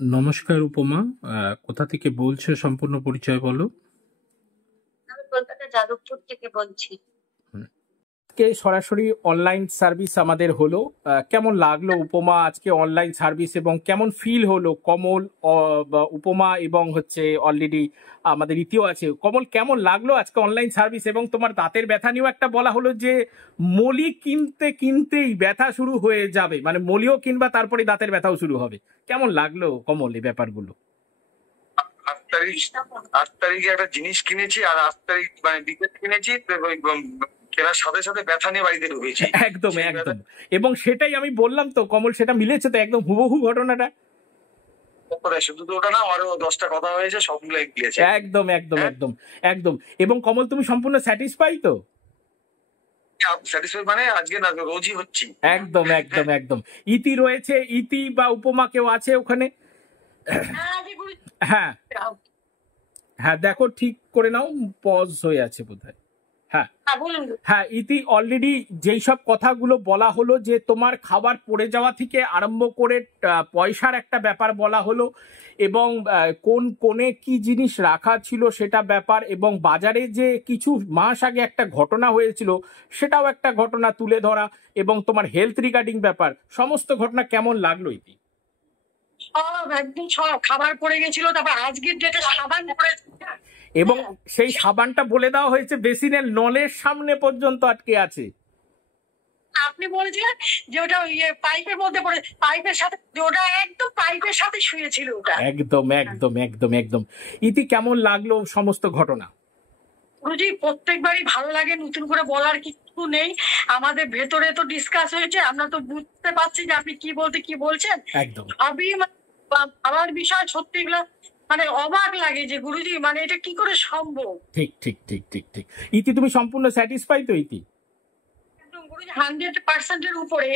নমস্কার উপমা। কোথা থেকে বলছো, সম্পূর্ণ পরিচয় বলো। আমি কলকাতা যাদবপুর থেকে বলছি। আজকে সরাসরি অনলাইন সার্ভিস আমাদের হলো। কেমন লাগলো উপমা আজকে অনলাইন সার্ভিস, এবং কেমন ফিল হলো কমল বা উপমা এবং হচ্ছে অলরেডি আমাদের ইতিও আছে। কমল, কেমন লাগলো আজকে অনলাইন সার্ভিস? এবং তোমার দাঁতের ব্যথা নিয়েও একটা বলা হলো যে মলি কিনতে কিনতেই ব্যথা শুরু হয়ে যাবে, মানে মলিও কিনবা তারপরে দাঁতের ব্যথাও শুরু হবে। কেমন লাগলো কমল এই ব্যাপারগুলো? 8 তারিখে একটা জিনিস কিনেছি, আর 8 তারিখ মানে বিকেল কিনেছি, তো ওই কেনার সাথে সাথে ব্যথা নিয়ে বাড়িতে ঢুকেছি। একদম একদম। এবং সেটাই আমি বললাম তো কমল, সেটা মিলেছে তো একদম হুবহু ঘটনাটা। শুধু তো ওটা না, আরো 10টা কথা হয়েছে, সবগুলো মিলেছে। একদম একদম একদম একদম। এবং কমল, তুমি সম্পূর্ণ স্যাটিসফাই তো? স্যাটিসফাই মানে আজকে না, রোজই হচ্ছি। একদম একদম একদম। ইতি রয়েছে, ইতি বা উপমা কেউ আছে ওখানে? হ্যাঁ হ্যাঁ, দেখো ঠিক করে নাও, পজ হয়ে আছে বোধহয়। হ্যাঁ হ্যাঁ, ইতি অলরেডি যেই সব কথাগুলো বলা হলো, যে তোমার খাবার পড়ে যাওয়া থেকে আরম্ভ করে পয়সার একটা ব্যাপার বলা হলো, এবং কোন কোণে কি জিনিস রাখা ছিল সেটা ব্যাপার, এবং বাজারে যে কিছু মাস আগে একটা ঘটনা হয়েছিল সেটাও একটা ঘটনা তুলে ধরা, এবং তোমার হেলথ রিগার্ডিং ব্যাপার, সমস্ত ঘটনা কেমন লাগলো ইতি? একদম সব খাবার পড়ে গেছিল, তারপর আজকের ডেটে সাবান পড়েছে, এবং সেই সাবানটা বলে দেওয়া হয়েছে বেসিনের নলের সামনে পর্যন্ত আটকে আছে। আপনি বলেছিলেন যে ওটা পাইপের মধ্যে পড়ে, পাইপের সাথে, ওটা একদম পাইপের সাথে শুয়েছিল ওটা। একদম একদম একদম একদম। ইতি, কেমন লাগলো সমস্ত ঘটনা? গুরুজি, প্রত্যেকবারই ভালো লাগে, নতুন করে বলার কিছু নেই। আমাদের ভেতরে তো ডিসকাস হয়েছে, আমরা তো বুঝতে পারছি যে আপনি কি বলতে কি বলছেন। একদম। সবই আমার বিষয়, সত্যি এগুলো মানে অবাক লাগে যে গুরুজি, মানে এটা কি করে সম্ভব। ঠিক ঠিক ঠিক ঠিক ঠিক। ইতি, তুমি সম্পূর্ণ স্যাটিসফাই তো ইতি? একদম গুরুজি, 100% উপরে।